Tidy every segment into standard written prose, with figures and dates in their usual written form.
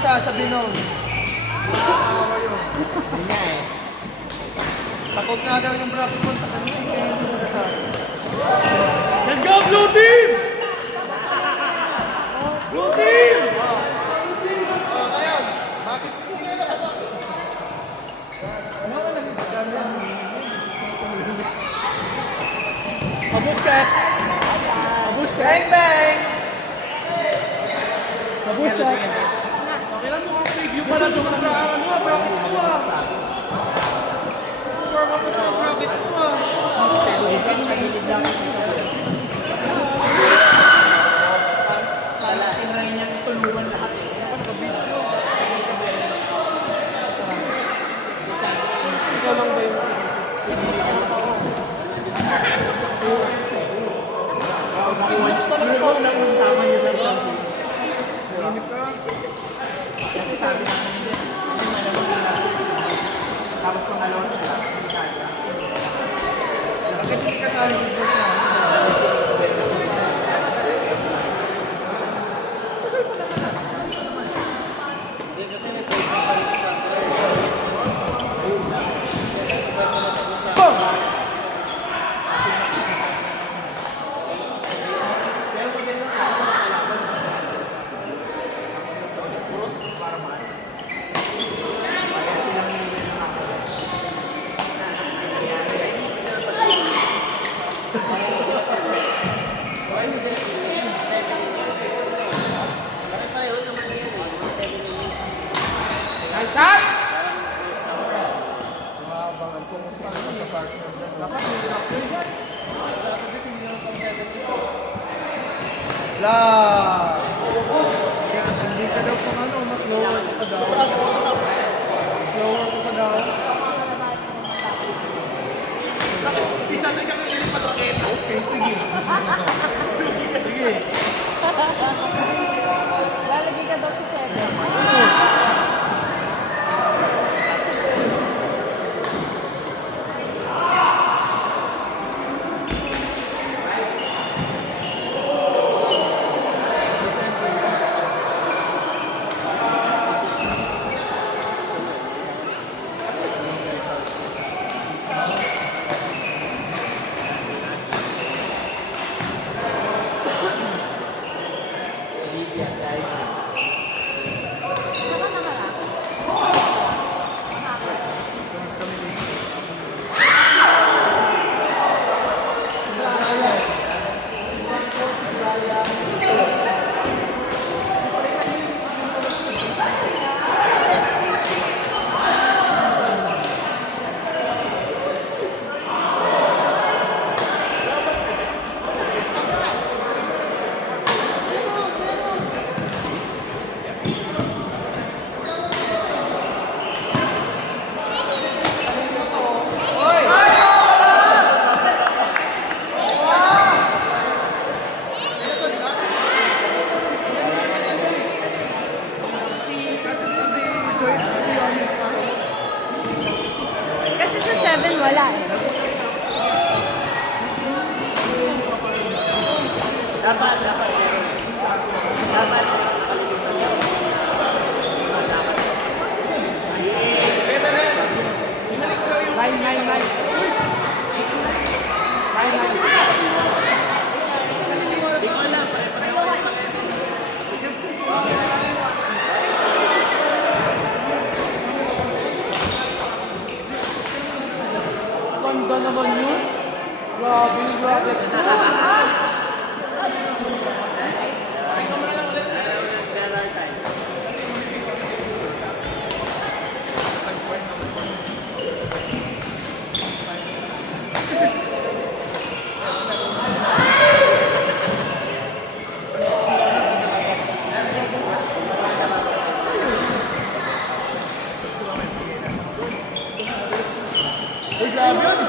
isa sa Binon. Nakakawa yun. Hindi nga eh. Takot nga daw yung braso mo sa kanya eh, kaya hindi mo nasabi. Let's go, Blue Team! Blue Team! Ngayon, bakit hindi ka na? Abus ka! Abus ka! Bang bang! Abus ka! Kailan mo ang preview pa lang yung bracket ko ah. Warm up pa sa bracket ko ah. Tinry niyang tulungan lahat. Ikaw lang ba yung Gusto lang ko nang sama niya sa Chelsea. Kasi sabi namin hindi. Tapos pangalawa sila. bakit hindi ka sa akin dito na? Mahabangan ko kung sino sa partner dyan. Dapat hindi na play dyan. La! Hindi ka daw pang ano, mas lower ka pa daw. Lower ka pa daw. Okay, sige. Sige. Lalagay ka daw sa 7. Saka nakarap. Kasi sa 7 wala eh. Dapat. Ganda naman yun. Grabe. Uy, grabe yun.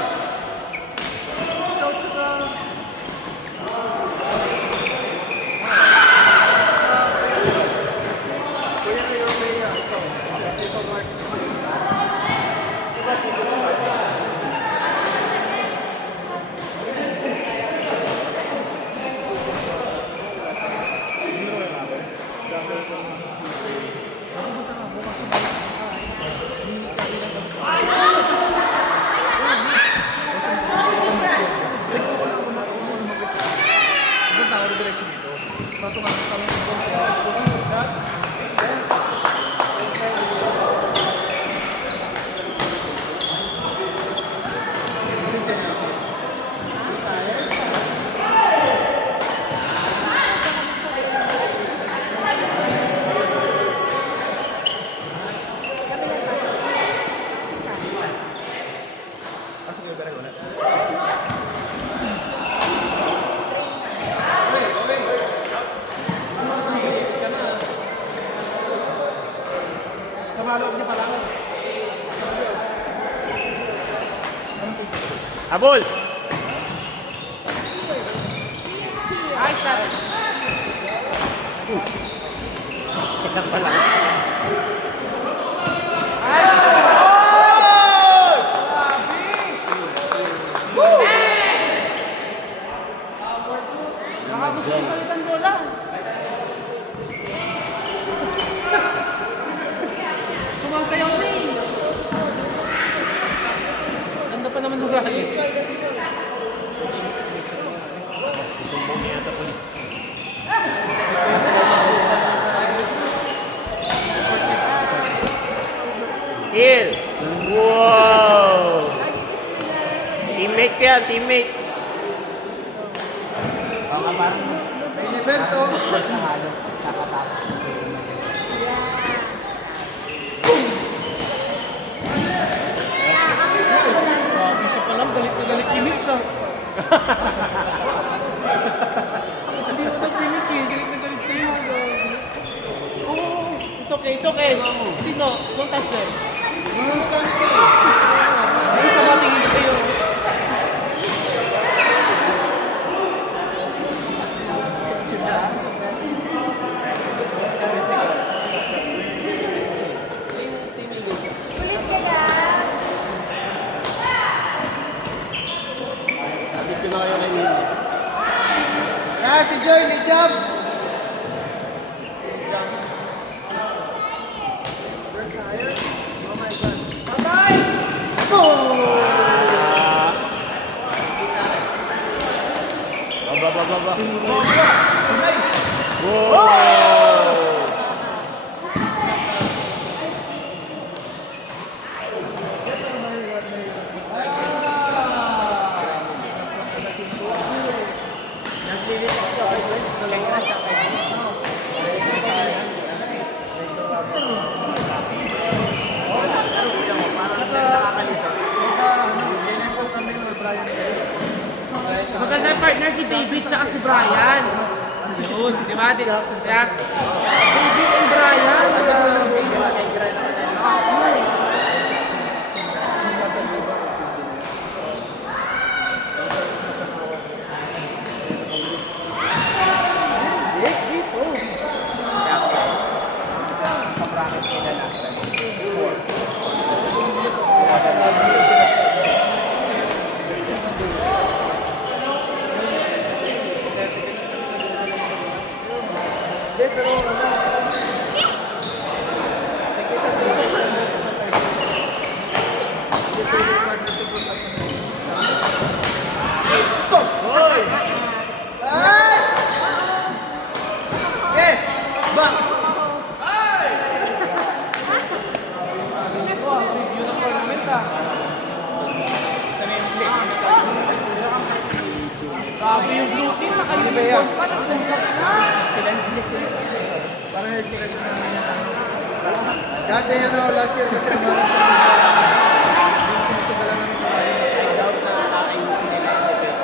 Habol! Ay, shot! Ilan pa lang. Sumasayaw na eh. Ganda pa naman ng rally. Sumbong niya sa polis. Kill! Wow! Teammate yan, teammate. Main event to. Bisa pa lang, galit na galit yung mix ah. Hindi mo nagpilit eh, galit na galit sa'yo. Oh, it's okay, it's okay. Sino? Don't touch them. Ay, sa mga tingin sa'yo. Kulit ka lang. Ah, si Joy, ni jump! Work higher? Oh my God. Bye-bye! Magandang partner si David tsaka si Brian. Yun, di ba? David and Brian. Sabi yung blue team, naka-uniform pa, nag-usap na. Parang nag-correct na naman yan. Dati yan o, last year kasi naman. Sinusugalan namin sa bayan. Doubt na nakakayusin nila yung epekto.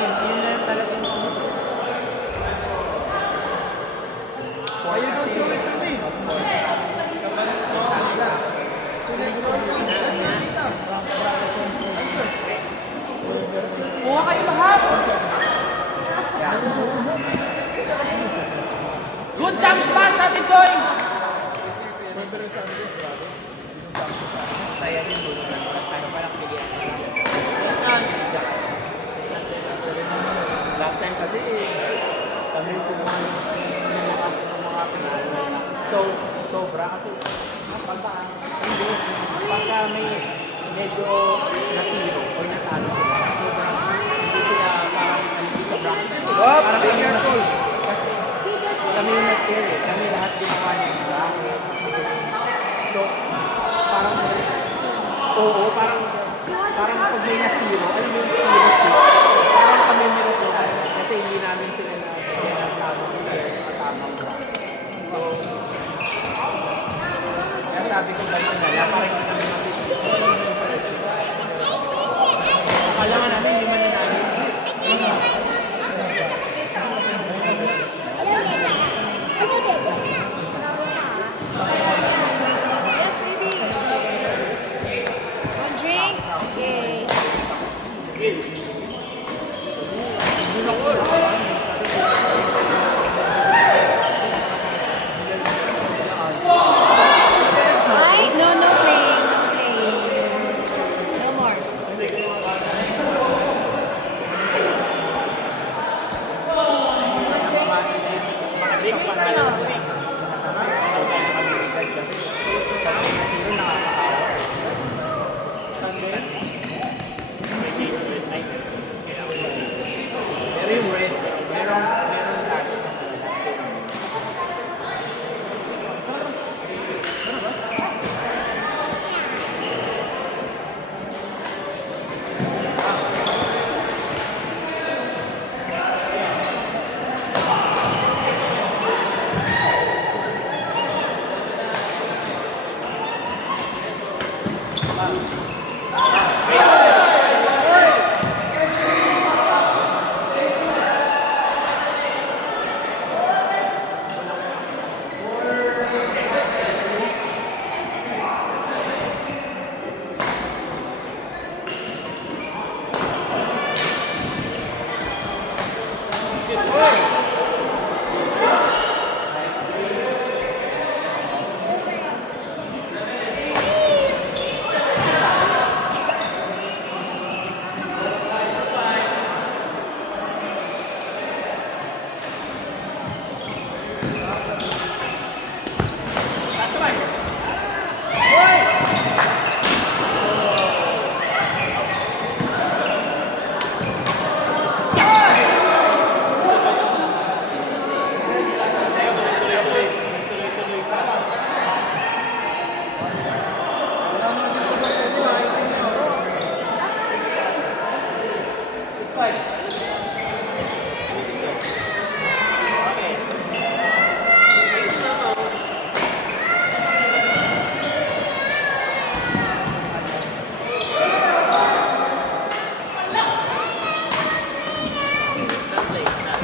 Kasi yun lang talagang Why you don't show it to me? Wala. Kuha kayo lahat. Good jump smash, Ate Joy. kaya din doon. Ano parang bigyan. Last time kasi kami kumuha ng mga pinag. So, sobra kasi pagka may medyo nasiro o natalo sila, sobrang hindi sila parang sobrang parang be careful. kasi kami yung nag-care eh. Kami lahat ginawa niya ng bracket. So, parang oo, parang pag may nasiro, alam mo yung zero six, parang kami meron sila kasi hindi namin sila na ginagawa sa tamang bracket. So, kaya sabi ko ganun na lang, parang hindi kami akala nga namin hindi man namin. Yes, baby. One drink? Okay.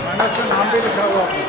मानस का नाम भी लिखा हुआ है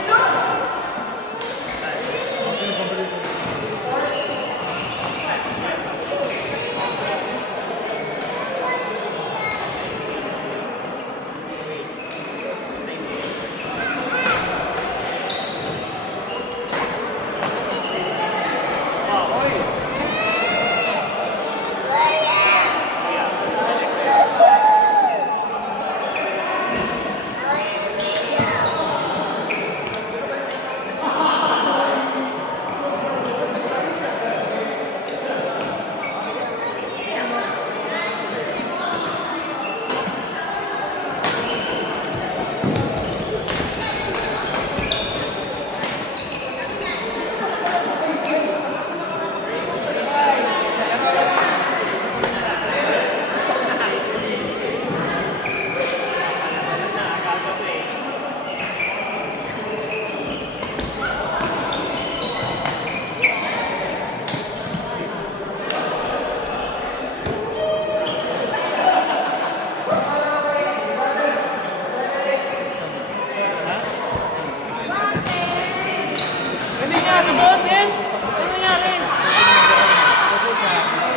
Ano nangyari, Botes? Ano nangyari?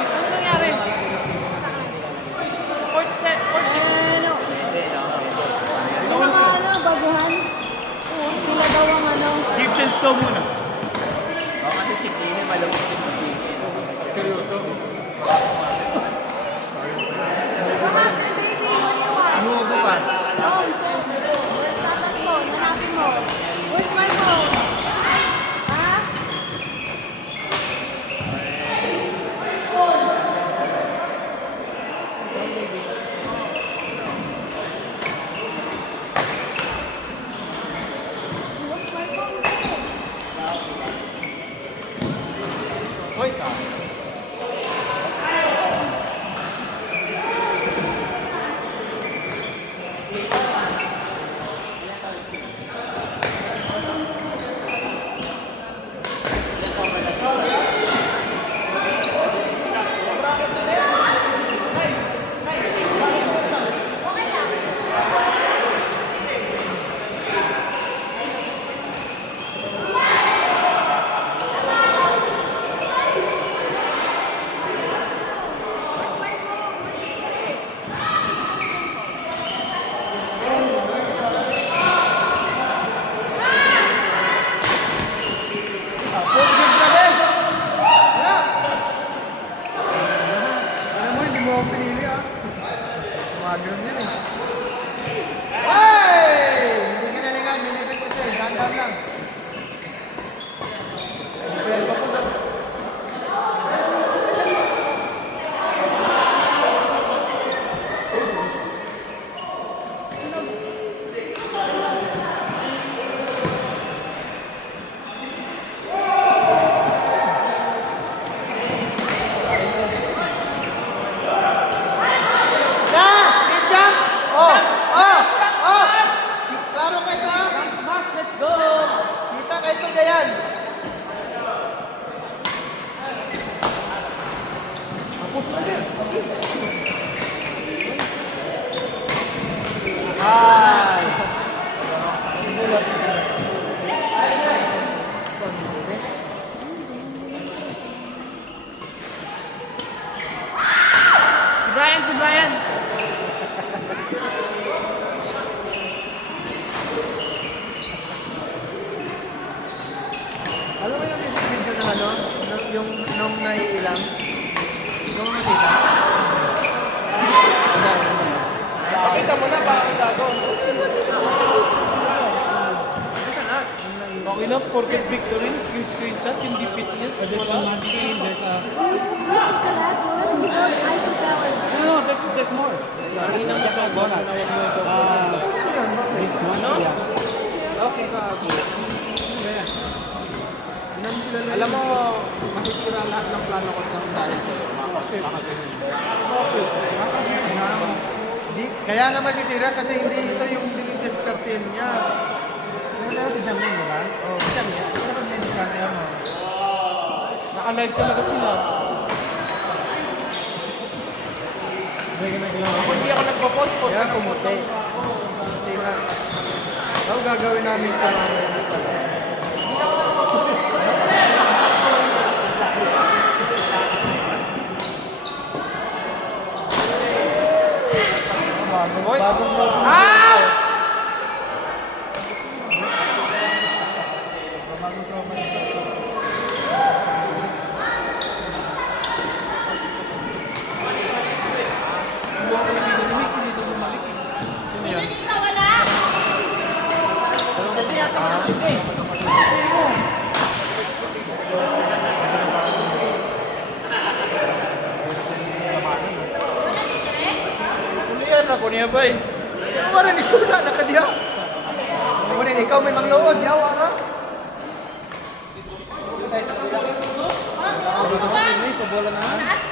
Ano nangyari? Court set, court six. Ano? Yung mga ano, baguhan? Sila daw ang ano. Give chance ko muna. Oh, kasi si Jimmy, malungkot din si Jimmy. Seryoso. Bakit, baby? What do you want? Ano mo ba? Phone, phone. Where's Tata's phone? Hanapin mo. Where's my phone? Ha? Where's my phone? Hoy ka Alam mo, hindi mo ako pinili ah. Magano'n yan eh. Hey! Hindi ka nalingan, minipit ko siya eh. Dahan-dahan lang. Pero pa po daw. Klaro kayo ha? Smash, let's go! Kita kayo ito ganyan. Tapos na din. Brian, si Brian. Alam mo yung video ng ano? Yung nung naiilang? Yung nakita? Pakita mo na, bakit gago? Okay na, porket victory, screenshot, yung dipit niya. Wala. Who's took the last one? Because I took that one. No, there's more. Okay, gago. Alam mo, masisira lahat ng plano ko ng dahil sa'yo. Kaya nga masisira kasi hindi ito yung dinidiscuss niya. Wala si Jamin, di ba? Oo. Jamin. Naka-live talaga sila. Ako hindi ako nagpo-post. Kaya kumuti. Kumuti na. Ano gagawin namin ito mamaya pala? Bagong movie. Ah! Kulian ako niya ba eh. Wala ni Sula, nakadiya. Kunin, ikaw may manglood, yawa ka. Pabola na.